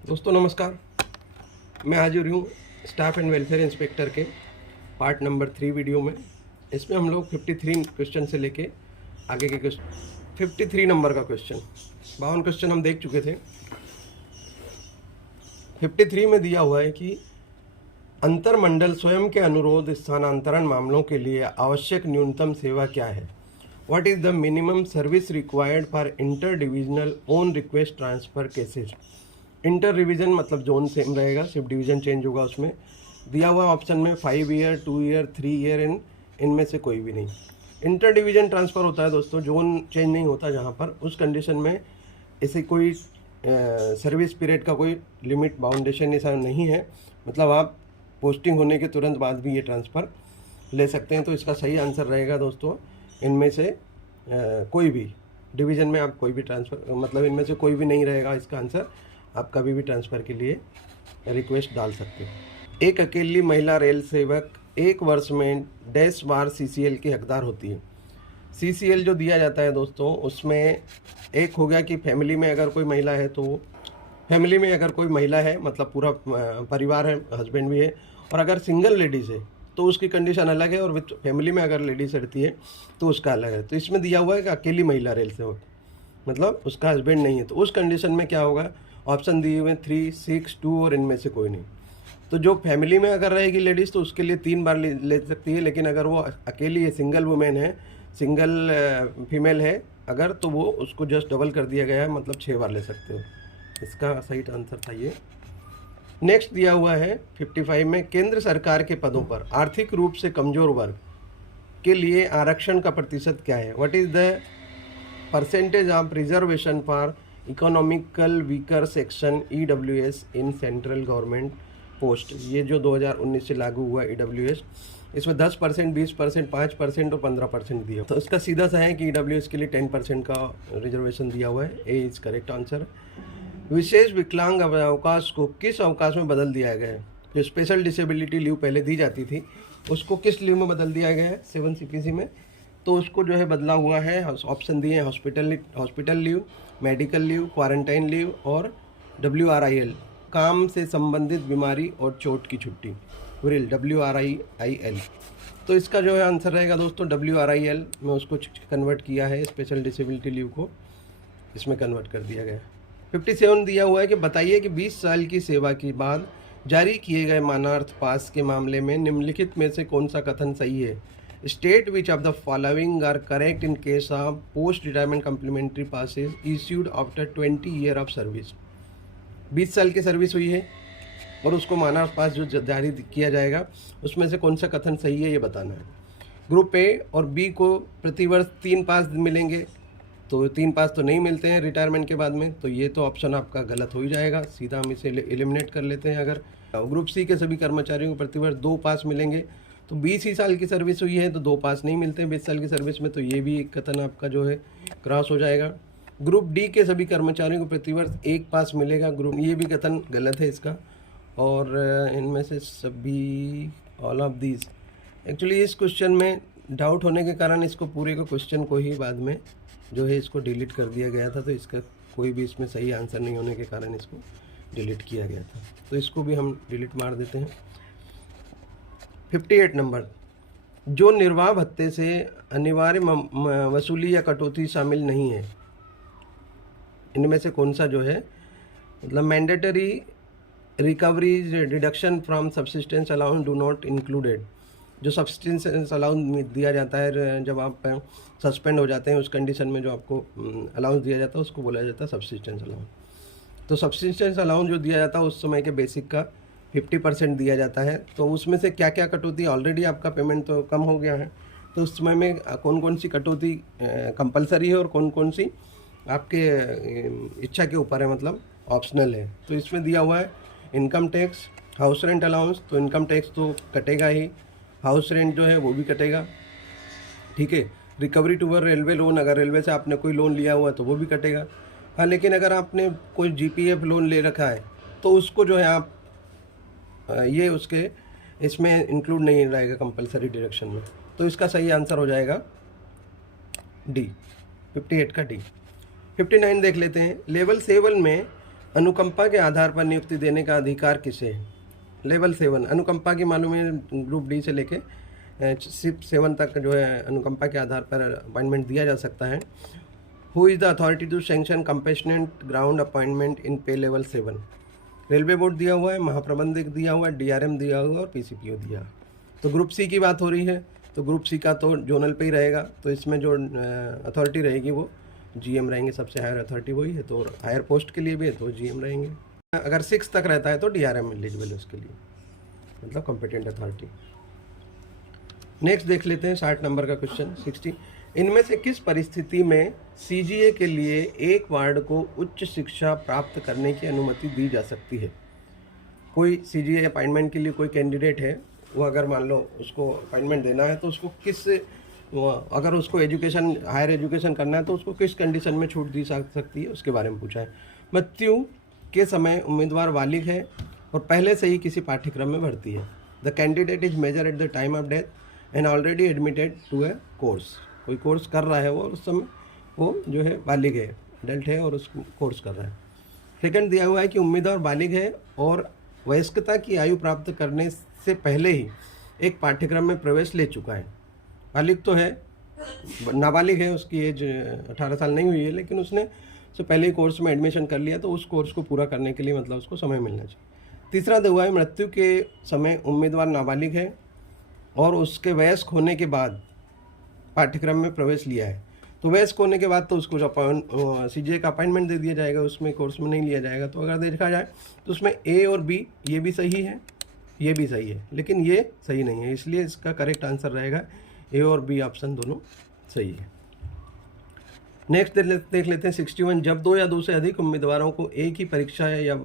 दोस्तों नमस्कार। मैं हाजिर हूँ स्टाफ एंड वेलफेयर इंस्पेक्टर के पार्ट नंबर 3 वीडियो में। इसमें हम लोग 53 क्वेश्चन से लेके आगे के क्वेश्चन 53 नंबर का क्वेश्चन 52 क्वेश्चन हम देख चुके थे। 53 में दिया हुआ है कि अंतरमंडल स्वयं के अनुरोध स्थानांतरण मामलों के लिए आवश्यक न्यूनतम सेवा क्या है। What is the minimum service required for inter divisional own request transfer cases. Inter division मतलब जोन सेम रहेगा, सिर्फ डिवीज़न चेंज होगा। उसमें दिया हुआ ऑप्शन में 5 ईयर, 2 ईयर, 3 ईयर इनमें से कोई भी नहीं। इंटर डिवीज़न ट्रांसफ़र होता है दोस्तों, जोन चेंज नहीं होता जहाँ पर, उस कंडीशन में ऐसे कोई सर्विस पीरियड का कोई लिमिट बाउंडेशन ऐसा नहीं है, मतलब आप पोस्टिंग होने के तुरंत बाद भी ये ट्रांसफ़र ले सकते हैं। तो इसका सही आंसर रहेगा दोस्तों इनमें से कोई भी डिवीज़न में आप कोई भी ट्रांसफ़र, मतलब इनमें से कोई भी नहीं रहेगा इसका आंसर। आप कभी भी ट्रांसफ़र के लिए रिक्वेस्ट डाल सकते हो। एक अकेली महिला रेल सेवक 1 वर्ष में डैश बार CCL की हकदार होती है। CCL जो दिया जाता है दोस्तों, उसमें एक हो गया कि फैमिली में अगर कोई महिला है तो फैमिली में अगर कोई महिला है मतलब पूरा परिवार है, हस्बैंड भी है, और अगर सिंगल लेडीज़ है तो उसकी कंडीशन अलग है, और विद फैमिली में अगर लेडीज़ रहती है तो उसका अलग है। तो इसमें दिया हुआ है कि अकेली महिला रेल सेवक मतलब उसका हस्बैंड नहीं है, तो उस कंडीशन में क्या होगा, ऑप्शन दिए हुए 3, 6, 2 और इनमें से कोई नहीं। तो जो फैमिली में अगर रहेगी लेडीज़ तो उसके लिए 3 बार ले सकती है, लेकिन अगर वो अकेली है, सिंगल वुमेन है, सिंगल फीमेल है अगर, तो वो उसको जस्ट डबल कर दिया गया है, मतलब 6 बार ले सकते हो। इसका सही आंसर था ये। नेक्स्ट दिया हुआ है 55 में, केंद्र सरकार के पदों पर आर्थिक रूप से कमज़ोर वर्ग के लिए आरक्षण का प्रतिशत क्या है। What is the percentage of reservation for economical weaker section EWS in central government post. ये जो 2019 से लागू हुआ EWS, इसमें 10%, 20%, 5% और 15% दिया। तो इसका सीधा सा है कि EWS के लिए 10% का रिजर्वेशन दिया हुआ है। ए इज करेक्ट आंसर। विशेष विकलांग अवकाश को किस अवकाश में बदल दिया गया है। जो स्पेशल डिसेबिलिटी लीव पहले दी जाती थी उसको किस लीव में बदल दिया गया है, 7 CPC में। तो उसको जो है बदला हुआ है, ऑप्शन दिए हैं hospital leave, medical leave, quarantine leave और WRIL, काम से संबंधित बीमारी और चोट की छुट्टी, WRIL। तो इसका जो है आंसर रहेगा दोस्तों WRIL में उसको कन्वर्ट किया है, स्पेशल डिसेबिलिटी लीव को इसमें कन्वर्ट कर दिया गया। 57 दिया हुआ है कि बताइए कि 20 साल की सेवा के बाद जारी किए गए मानार्थ पास के मामले में निम्नलिखित में से कौन सा कथन सही है। State which of the following are correct in case of post retirement complimentary passes issued after 20 year of service. 20 साल की सर्विस हुई है और उसको मानार्थ पास जो जारी किया जाएगा उसमें से कौन सा कथन सही है ये बताना है। ग्रुप A और B को प्रतिवर्ष 3 पास मिलेंगे, तो 3 पास तो नहीं मिलते हैं रिटायरमेंट के बाद में, तो ये तो ऑप्शन आपका गलत हो ही जाएगा। सीधा हम इसे एलिमिनेट कर लेते हैं। अगर ग्रुप C के सभी कर्मचारियों को प्रतिवर्ष 2 पास मिलेंगे, तो 20 ही साल की सर्विस हुई है तो 2 पास नहीं मिलते हैं 20 साल की सर्विस में, तो ये भी एक कथन आपका जो है क्रॉस हो जाएगा। ग्रुप D के सभी कर्मचारियों को प्रतिवर्ष 1 पास मिलेगा, ग्रुप ये भी कथन गलत है इसका। और इनमें से सभी ऑल ऑफ दीज, एक्चुअली इस क्वेश्चन में डाउट होने के कारण इसको पूरे को क्वेश्चन को ही बाद में जो है इसको डिलीट कर दिया गया था, तो इसका कोई भी इसमें सही आंसर नहीं होने के कारण इसको डिलीट किया गया था, तो इसको भी हम डिलीट मार देते हैं। 58 नंबर, जो निर्वाह भत्ते से अनिवार्य वसूली या कटौती शामिल नहीं है, इनमें से कौन सा जो है, मतलब mandatory recovery deduction from subsistence allowance do not included. जो सब्सिस्टेंस अलाउंस दिया जाता है जब आप सस्पेंड हो जाते हैं, उस कंडीशन में जो आपको अलाउंस दिया जाता है उसको बोला जाता है सब्सिस्टेंस अलाउंस। तो सब्सिस्टेंस अलाउंस जो दिया जाता है उस समय के बेसिक का 50% दिया जाता है। तो उसमें से क्या क्या कटौती, ऑलरेडी आपका पेमेंट तो कम हो गया है, तो उस समय में कौन कौन सी कटौती कंपलसरी है और कौन कौन सी आपके इच्छा के ऊपर है, मतलब ऑप्शनल है। तो इसमें दिया हुआ है income tax, house rent allowance, तो इनकम टैक्स तो कटेगा ही, हाउस रेंट जो है वो भी कटेगा, ठीक है। रिकवरी टूवर रेलवे लोन, अगर रेलवे से आपने कोई लोन लिया हुआ तो वो भी कटेगा। हाँ, लेकिन अगर आपने कोई GPF लोन ले रखा है तो उसको जो है आप ये उसके इसमें इंक्लूड नहीं रहेगा कंपलसरी डिडक्शन में, तो इसका सही आंसर हो जाएगा D, 58 का D। 59 देख लेते हैं। लेवल 7 में अनुकंपा के आधार पर नियुक्ति देने का अधिकार किसे है? लेवल 7 अनुकंपा की मालूम है, ग्रुप डी से लेके सिर्फ 7 तक जो है अनुकंपा के आधार पर अपॉइंटमेंट दिया जा सकता है। Who is the authority to sanction compassionate ground appointment in pay level 7? Railway board दिया हुआ है, महाप्रबंधक दिया हुआ है, डीआरएम दिया हुआ है और पीसीपीओ दिया। तो ग्रुप सी की बात हो रही है, तो ग्रुप सी का तो जोनल पे ही रहेगा, तो इसमें जो अथॉरिटी रहेगी वो जीएम रहेंगे, सबसे हायर अथॉरिटी वही है। तो हायर पोस्ट के लिए भी है तो जीएम रहेंगे। अगर 6 तक रहता है तो डीआरएम एलिजिबल है उसके लिए, मतलब कॉम्पिटेंट अथॉरिटी। नेक्स्ट देख लेते हैं 60 नंबर का क्वेश्चन 60। इनमें से किस परिस्थिति में सीजीए के लिए एक वार्ड को उच्च शिक्षा प्राप्त करने की अनुमति दी जा सकती है? कोई सीजीए अपॉइंटमेंट के लिए कोई कैंडिडेट है, वो अगर मान लो उसको अपॉइंटमेंट देना है तो उसको किस, अगर उसको एजुकेशन हायर एजुकेशन करना है तो उसको किस कंडीशन में छूट दी सकती है, उसके बारे में पूछा है। मृत्यु के समय उम्मीदवार बालिग है और पहले से ही किसी पाठ्यक्रम में भर्ती है। The candidate is major at the time of death and already admitted to a course. कोई कोर्स कर रहा है वो, उस समय वो जो है बालिग है, एडल्ट है और उस कोर्स कर रहा है। सेकंड दिया हुआ है कि उम्मीदवार बालिग है और वयस्कता की आयु प्राप्त करने से पहले ही एक पाठ्यक्रम में प्रवेश ले चुका है। बालिग तो है, नाबालिग है, उसकी एज 18 साल नहीं हुई है, लेकिन उसने से पहले ही कोर्स में एडमिशन कर लिया, तो उस कोर्स को पूरा करने के लिए मतलब उसको समय मिलना चाहिए। तीसरा दिया हुआ है मृत्यु के समय उम्मीदवार नाबालिग है और उसके वयस्क होने के बाद पाठ्यक्रम में प्रवेश लिया है। तो वयस्क होने के बाद तो उसको सीजीए का अपॉइंटमेंट दे दिया जाएगा, उसमें कोर्स में नहीं लिया जाएगा। तो अगर देखा जाए तो उसमें ए और बी ये भी सही है, ये भी सही है, लेकिन ये सही नहीं है, इसलिए इसका करेक्ट आंसर रहेगा ए और बी ऑप्शन दोनों सही है। नेक्स्ट देख लेते हैं 61। जब 2 या 2 से अधिक उम्मीदवारों को एक ही परीक्षा या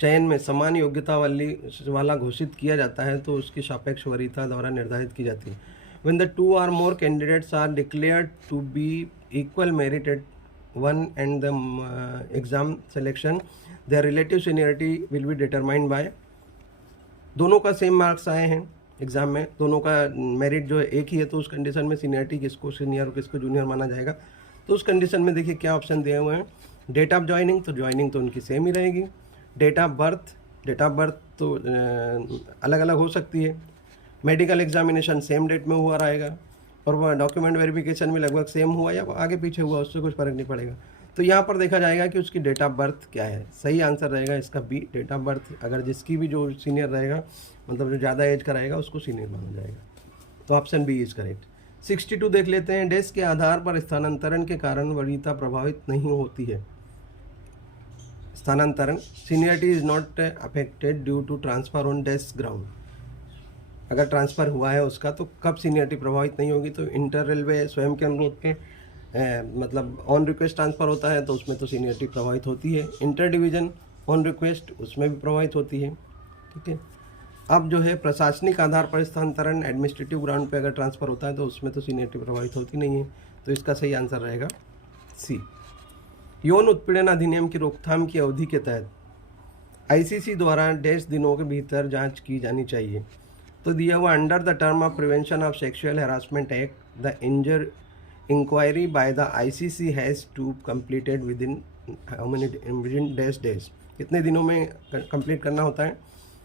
चयन में समान योग्यता वाला घोषित किया जाता है तो उसकी सापेक्ष वरीयता द्वारा निर्धारित की जाती है। When the 2 or more candidates are declared to be equal merit at one and the exam selection, their relative seniority will be determined by, दोनों का सेम मार्क्स आए हैं एग्ज़ाम में, दोनों का मेरिट जो है एक ही है, तो उस कंडीशन में सीनियरिटी किसको सीनियर और किसको जूनियर माना जाएगा। तो उस कंडीशन में देखिए क्या ऑप्शन दिए हुए हैं। डेट ऑफ ज्वाइनिंग, तो ज्वाइनिंग तो उनकी सेम ही रहेगी। डेट ऑफ बर्थ तो अलग अलग हो सकती है। मेडिकल एग्जामिनेशन सेम डेट में हुआ रहेगा और वह डॉक्यूमेंट वेरिफिकेशन भी लगभग सेम हुआ या आगे पीछे हुआ, उससे कुछ फ़र्क नहीं पड़ेगा। तो यहाँ पर देखा जाएगा कि उसकी डेट ऑफ बर्थ क्या है। सही आंसर रहेगा इसका बी, डेट ऑफ बर्थ। अगर जिसकी भी जो सीनियर रहेगा, मतलब जो ज़्यादा एज का रहेगा, उसको सीनियर माना जाएगा। तो ऑप्शन बी इज करेक्ट। 62 देख लेते हैं। डेस्क के आधार पर स्थानांतरण के कारण वरीयता प्रभावित नहीं होती है। स्थानांतरण, seniority is not affected due to transfer on desk ground. अगर ट्रांसफ़र हुआ है उसका तो कब सीनियरिटी प्रभावित नहीं होगी? तो इंटर रेलवे स्वयं के अनुरोध पे मतलब ऑन रिक्वेस्ट ट्रांसफ़र होता है तो उसमें तो सीनियरिटी प्रभावित होती है। इंटर डिवीज़न ऑन रिक्वेस्ट, उसमें भी प्रभावित होती है। ठीक है। अब जो है प्रशासनिक आधार पर स्थानांतरण, एडमिनिस्ट्रेटिव ग्राउंड पे अगर ट्रांसफ़र होता है तो उसमें तो सीनियरिटी प्रभावित होती नहीं है। तो इसका सही आंसर रहेगा सी। यौन उत्पीड़न अधिनियम की रोकथाम की अवधि के तहत आईसीसी द्वारा डैश दिनों के भीतर जाँच की जानी चाहिए। तो दिया हुआ under the term of prevention of sexual harassment act the inquiry by the ICC has to completed within dash days. कितने दिनों में कंप्लीट करना होता है?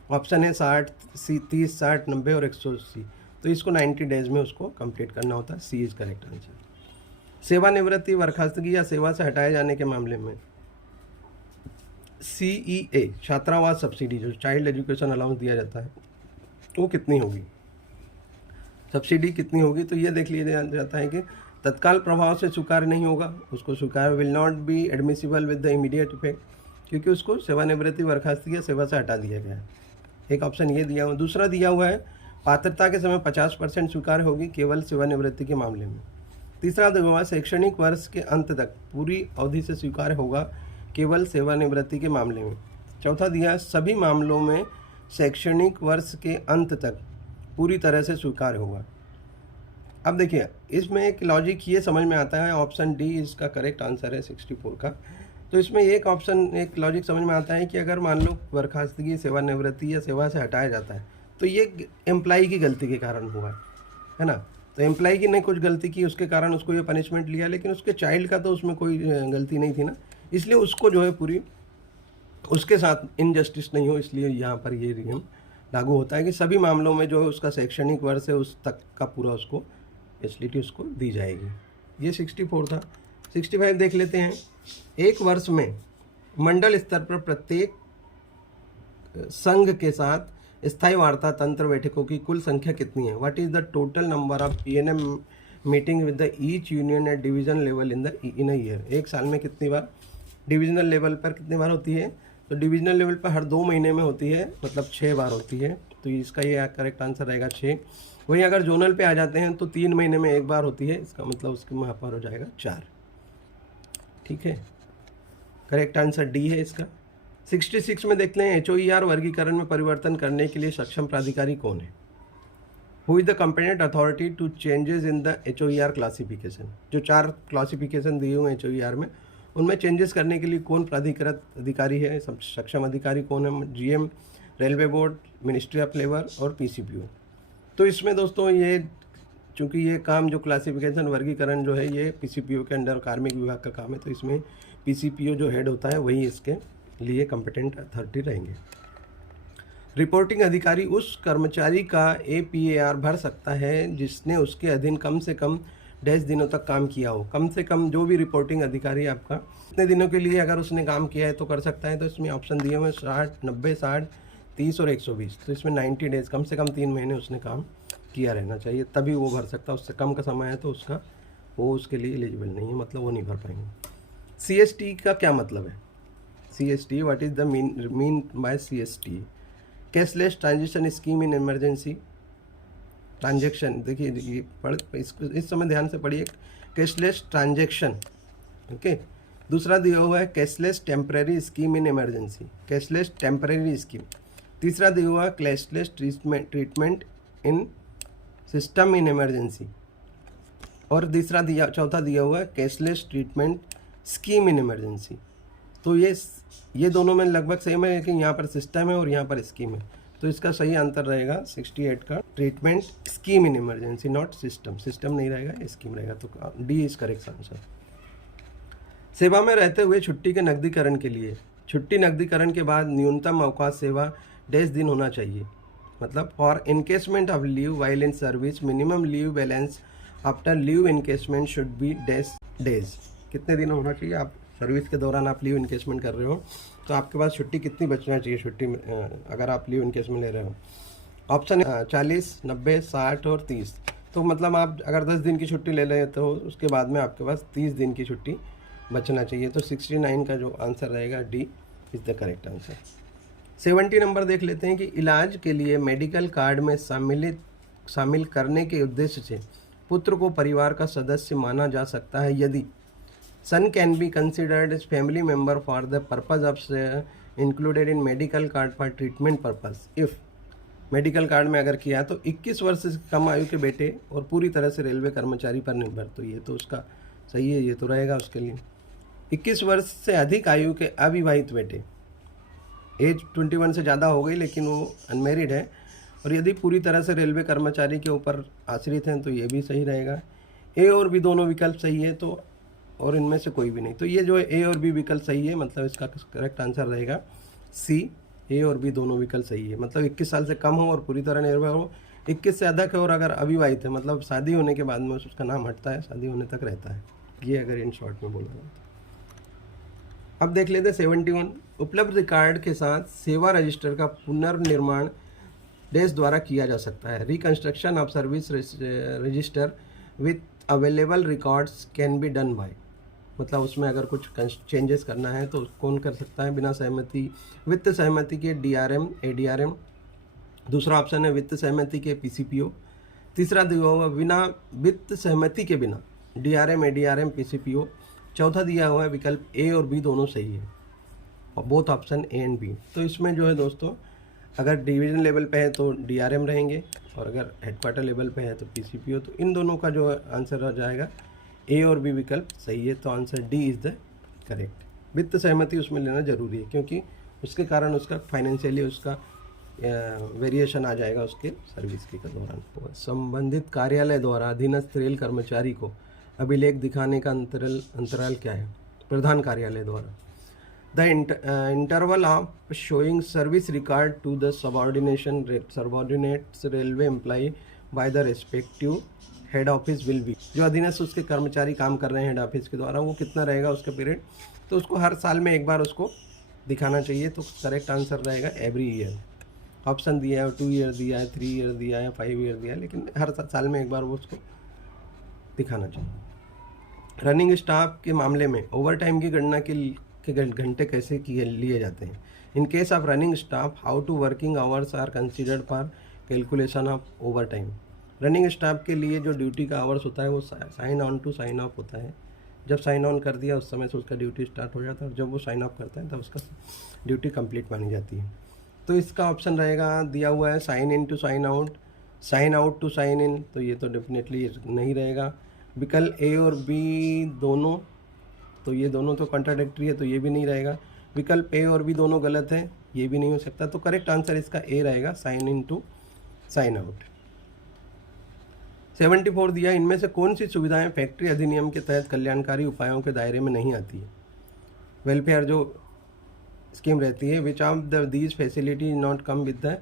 ऑप्शन है 60, 30, 60, 90 और 180। तो इसको 90 डेज में उसको कंप्लीट करना होता है। सी इज करेक्ट आंसर। सेवानिवृत्ति, बर्खास्तगी या सेवा से हटाए जाने के मामले में CEA छात्रावास सब्सिडी, जो चाइल्ड एजुकेशन अलाउंस दिया जाता है, वो कितनी होगी, सब्सिडी कितनी होगी? तो ये देख लिया जाता है कि तत्काल प्रभाव से स्वीकार नहीं होगा, उसको स्वीकार will not be admissible with the immediate effect, क्योंकि उसको सेवानिवृत्ति, बर्खास्तगी या सेवा से हटा दिया गया है। एक ऑप्शन ये दिया हुआ। दूसरा दिया हुआ है पात्रता के समय 50% स्वीकार होगी केवल सेवानिवृत्ति के मामले में। तीसरा दिया हुआ शैक्षणिक वर्ष के अंत तक पूरी अवधि से स्वीकार होगा केवल सेवानिवृत्ति के मामले में। चौथा दिया सभी मामलों में शैक्षणिक वर्ष के अंत तक पूरी तरह से स्वीकार होगा। अब देखिए इसमें एक लॉजिक ये समझ में आता है, ऑप्शन डी इसका करेक्ट आंसर है 64 का। तो इसमें एक लॉजिक समझ में आता है कि अगर मान लो बर्खास्तगी, सेवानिवृत्ति या सेवा से हटाया जाता है तो ये एम्प्लॉई की गलती के कारण हुआ है ना। तो एम्प्लॉई की ने कुछ गलती की, उसके कारण उसको ये पनिशमेंट लिया, लेकिन उसके चाइल्ड का तो उसमें कोई गलती नहीं थी ना, इसलिए उसको जो है पूरी उसके साथ इनजस्टिस नहीं हो, इसलिए यहाँ पर ये नियम लागू होता है कि सभी मामलों में जो है उसका शैक्षणिक वर्ष है उस तक का पूरा उसको फैसिलिटी उसको दी जाएगी। ये 64 था। 65 देख लेते हैं। एक वर्ष में मंडल स्तर पर प्रत्येक संघ के साथ स्थायी वार्ता तंत्र बैठकों की कुल संख्या कितनी है? What is the total number of PNM meeting with the each union at division level in a year? एक साल में कितनी बार डिविजनल लेवल पर कितनी बार होती है? तो डिविजनल लेवल पर हर 2 महीने में होती है, मतलब 6 बार होती है। तो इसका ये करेक्ट आंसर रहेगा 6। वहीं अगर जोनल पे आ जाते हैं तो 3 महीने में 1 बार होती है, इसका मतलब उसके वहाँ पर हो जाएगा 4। ठीक है, करेक्ट आंसर डी है इसका। 66 में देखते हैं HOER वर्गीकरण में परिवर्तन करने के लिए सक्षम प्राधिकारी कौन है? Who is the competent authority to changes in the HOER classification? जो 4 क्लासिफिकेशन दिए हुए हैं HOER में, उनमें चेंजेस करने के लिए कौन प्राधिकृत अधिकारी है? सब सक्षम अधिकारी कौन है? GM, railway board, ministry of labour और PCPO। तो इसमें दोस्तों ये चूँकि ये काम जो क्लासिफिकेशन वर्गीकरण जो है ये PCPO के अंडर कार्मिक विभाग का काम है, तो इसमें PCPO जो हेड होता है वही इसके लिए कंपिटेंट अथॉरिटी रहेंगे। रिपोर्टिंग अधिकारी उस कर्मचारी का APAR भर सकता है जिसने उसके अधीन कम से कम डैश दिनों तक काम किया हो। कम से कम जो भी रिपोर्टिंग अधिकारी आपका इतने दिनों के लिए अगर उसने काम किया है तो कर सकता है। तो इसमें ऑप्शन दिए हुए 60, 90, 60, 30 और 120। तो इसमें 90 डेज, कम से कम 3 महीने उसने काम किया रहना चाहिए, तभी वो भर सकता है। उससे कम का समय है तो उसका वो उसके लिए एलिजिबल नहीं है, मतलब वो नहीं भर पाएंगे। CST का क्या मतलब है? CST, what is the mean by CST? Cashless transaction scheme in emergency transaction. देखिए ये इसको इस समय ध्यान से पढ़िए। Cashless transaction, okay. दूसरा दिया हुआ है cashless temporary scheme in emergency, cashless temporary scheme. तीसरा दिया हुआ है cashless treatment in system in emergency, और चौथा दिया हुआ है cashless treatment scheme in emergency. तो ये दोनों में लगभग सेम है, लेकिन यहाँ पर सिस्टम है और यहाँ पर स्कीम है। तो इसका सही आंसर रहेगा 68 का treatment scheme in emergency, not system. System नहीं रहेगा, स्कीम रहेगा। तो डी इज करेक्ट आंसर। सेवा में रहते हुए छुट्टी के नकदीकरण के लिए छुट्टी नकदीकरण के बाद न्यूनतम अवकाश सेवा डैश दिन होना चाहिए? मतलब for encasement of leave while in service minimum leave balance after leave encasement should be dash days. कितने दिन होना चाहिए? आप सर्विस के दौरान आप लीव इनकेसमेंट कर रहे हो तो आपके पास छुट्टी कितनी बचना चाहिए छुट्टी में, अगर आप लीव इनकेसमेंट ले रहे हो? ऑप्शन है 40, 90, 60 और 30। तो मतलब आप अगर 10 दिन की छुट्टी ले रहे हो तो उसके बाद में आपके पास 30 दिन की छुट्टी बचना चाहिए। तो 69 का जो आंसर रहेगा D is the correct answer. 70 number देख लेते हैं कि इलाज के लिए मेडिकल कार्ड में शामिल करने के उद्देश्य से पुत्र को परिवार का सदस्य माना जा सकता है यदि son can be considered as family member for the purpose of included in medical card for treatment purpose. If medical card में अगर किया तो 21 वर्ष से कम आयु के बेटे और पूरी तरह से रेलवे कर्मचारी पर निर्भर। तो ये तो उसका सही है, ये तो रहेगा उसके लिए। 21 वर्ष से अधिक आयु के अविवाहित बेटे, एज 21 से ज़्यादा हो गई लेकिन वो अनमेरिड है, और यदि पूरी तरह से रेलवे कर्मचारी के ऊपर आश्रित हैं तो ये भी सही रहेगा। ए और बी दोनों विकल्प सही है, तो और इनमें से कोई भी नहीं। तो ये जो है ए और बी विकल्प सही है, मतलब इसका करेक्ट आंसर रहेगा सी। ए और बी दोनों विकल्प सही है, मतलब 21 साल से कम हो और पूरी तरह निर्भर हो, 21 से अधिक है और अगर अविवाहित है, मतलब शादी होने के बाद में उसका नाम हटता है, शादी होने तक रहता है। ये अगर इन शॉर्ट में बोला जाए तो। अब देख लेते हैं 71। उपलब्ध रिकॉर्ड के साथ सेवा रजिस्टर का पुनर्निर्माण डैश द्वारा किया जा सकता है? Reconstruction of service register with available records can be done by. मतलब उसमें अगर कुछ चेंजेस करना है तो कौन कर सकता है? बिना सहमति, वित्त सहमति के DRM ADRM। दूसरा ऑप्शन है वित्त सहमति के PCPO। तीसरा दिया हुआ बिना वित्त सहमति के बिना DRM ADRM PCPO। चौथा दिया हुआ है विकल्प ए और बी दोनों सही है, और both option A and B. तो इसमें जो है दोस्तों अगर डिवीजन लेवल पे है तो DRM रहेंगे, और अगर हेडक्वार्टर लेवल पे है तो PCPO। तो इन दोनों का जो आंसर हो जाएगा ए और बी विकल्प सही है, तो answer D is the correct. वित्त सहमति उसमें लेना जरूरी है क्योंकि उसके कारण उसका फाइनेंशियली उसका वेरिएशन आ जाएगा उसके सर्विस के दौरान। संबंधित कार्यालय द्वारा अधीनस्थ रेल कर्मचारी को अभिलेख दिखाने का अंतराल क्या है? प्रधान कार्यालय द्वारा। The interval of showing service record to the subordinates railway employee by the respective head office will be, जो अधीनस्थ उसके कर्मचारी काम कर रहे हैं हेड ऑफिस के द्वारा, वो कितना रहेगा उसका पीरियड, तो उसको हर साल में एक बार उसको दिखाना चाहिए। तो करेक्ट आंसर रहेगा एवरी ईयर। ऑप्शन दिया है 2 ईयर दिया है, 3 ईयर दिया है, 5 ईयर दिया है, लेकिन हर साल में एक बार वो उसको दिखाना चाहिए। रनिंग स्टाफ के मामले में ओवर टाइम की गणना के घंटे कैसे किए लिए जाते हैं। In case of running staff, how to working hours are considered for calculation of overtime. Running staff के लिए जो ड्यूटी का आवर्स होता है वो sign on to sign off होता है। जब साइन ऑन कर दिया उस समय से उसका ड्यूटी स्टार्ट हो जाता है, और जब वो साइन ऑफ करता है तब उसका ड्यूटी कंप्लीट मानी जाती है। तो इसका ऑप्शन रहेगा, दिया हुआ है sign in to sign out, sign out to sign in, तो ये तो डेफिनेटली नहीं रहेगा। विकल्प ए और बी दोनों, तो ये दोनों तो कॉन्ट्राडिक्टरी है, तो ये भी नहीं रहेगा। विकल्प ए और बी दोनों गलत है, ये भी नहीं हो सकता। तो करेक्ट आंसर इसका ए रहेगा, sign in to sign out. 74 दिया, इनमें से कौन सी सुविधाएं फैक्ट्री अधिनियम के तहत कल्याणकारी उपायों के दायरे में नहीं आती है। वेलफेयर जो स्कीम रहती है, which of the these facility not come with the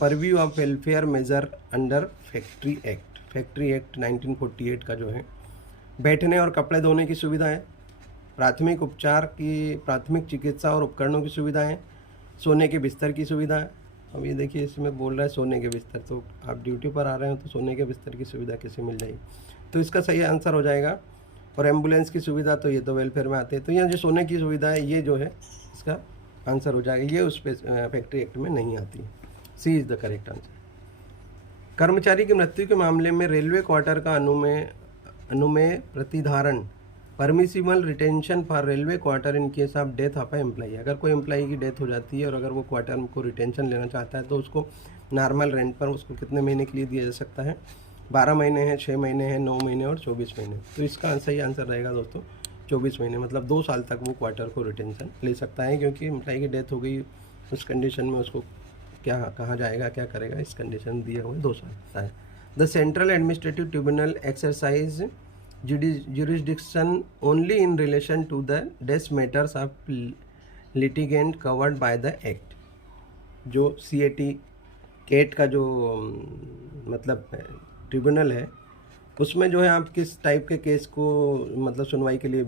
purview of welfare measure under factory act. Factory act 1948 का जो है, बैठने और कपड़े धोने की सुविधाएं, प्राथमिक उपचार की, प्राथमिक चिकित्सा और उपकरणों की सुविधाएं, सोने के बिस्तर की सुविधाएं। अब ये देखिए इसमें बोल रहा है सोने के बिस्तर, तो आप ड्यूटी पर आ रहे हो तो सोने के बिस्तर की सुविधा कैसे मिल जाएगी, तो इसका सही आंसर हो जाएगा। और एम्बुलेंस की सुविधा, तो ये तो वेलफेयर में आते हैं, तो यहाँ जो सोने की सुविधा है ये जो है इसका आंसर हो जाएगा, ये उस फैक्ट्री एक्ट में नहीं आती है। सी इज़ द करेक्ट आंसर। कर्मचारी की मृत्यु के मामले में रेलवे क्वार्टर का अनुमेय प्रतिधारण, permissible retention for railway quarter in case of death of employee. अगर कोई एम्प्लॉई की डेथ हो जाती है और अगर वो क्वार्टर को रिटेंशन लेना चाहता है तो उसको नॉर्मल रेंट पर उसको कितने महीने के लिए दिया जा सकता है, 12 महीने हैं, 6 महीने हैं, 9 महीने और 24 महीने। तो इसका सही आंसर रहेगा दोस्तों 24 महीने, मतलब 2 साल तक वो क्वार्टर को रिटेंशन ले सकता है, क्योंकि एम्प्लॉई की डेथ हो गई उस कंडीशन में उसको क्या कहाँ जाएगा, क्या करेगा, इस कंडीशन दिए हुए 2 साल है। The central administrative tribunal exercise jurisdiction only in relation to the death matters of litigant covered by the act। जो CAT का जो मतलब ट्रिब्यूनल है उसमें जो है आप किस टाइप के केस को मतलब सुनवाई के लिए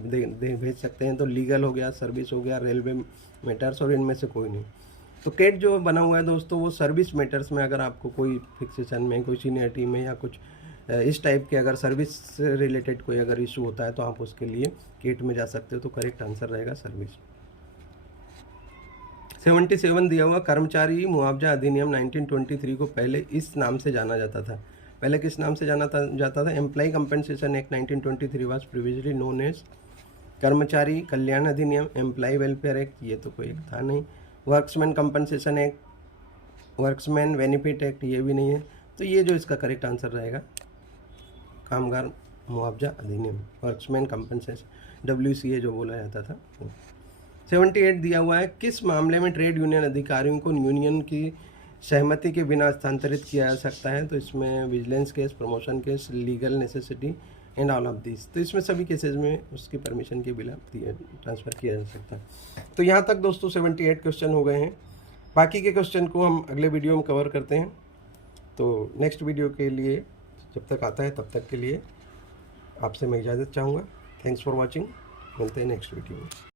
भेज सकते हैं, तो लीगल हो गया, सर्विस हो गया, रेलवे मैटर्स, और इनमें से कोई नहीं। तो कैट जो बना हुआ है दोस्तों वो सर्विस मैटर्स में, अगर आपको कोई फिक्सेशन में, कोई सीनियरिटी में या कुछ इस टाइप के अगर सर्विस से रिलेटेड कोई अगर इशू होता है तो आप उसके लिए केट में जा सकते हो। तो करेक्ट आंसर रहेगा सर्विस। 77 दिया हुआ, कर्मचारी मुआवजा अधिनियम 1923 को पहले इस नाम से जाना जाता था। पहले किस नाम से जाता था? Employee compensation act 1923 was previously known as कर्मचारी कल्याण अधिनियम, एम्प्लॉय वेलफेयर एक्ट, ये तो कोई था नहीं। Workmen compensation act, workmen benefit act, ये भी नहीं है। तो ये जो इसका करेक्ट आंसर रहेगा कामगार मुआवजा अधिनियम, वर्क्समैन कंपनसेशन, WCA जो बोला जाता था। 78 दिया हुआ है, किस मामले में ट्रेड यूनियन अधिकारियों को यूनियन की सहमति के बिना हस्तांतरित किया जा सकता है? तो इसमें vigilance case, promotion case, legal necessity and all of this. तो इसमें सभी केसेस में उसकी परमिशन के बिना ट्रांसफ़र किया जा सकता है। तो यहाँ तक दोस्तों 78 क्वेश्चन हो गए हैं। बाकी के क्वेश्चन को हम अगले वीडियो में कवर करते हैं। तो नेक्स्ट वीडियो के लिए जब तक आता है तब तक के लिए आपसे मैं इजाज़त चाहूँगा। थैंक्स फॉर वॉचिंग, मिलते हैं नेक्स्ट वीडियो में।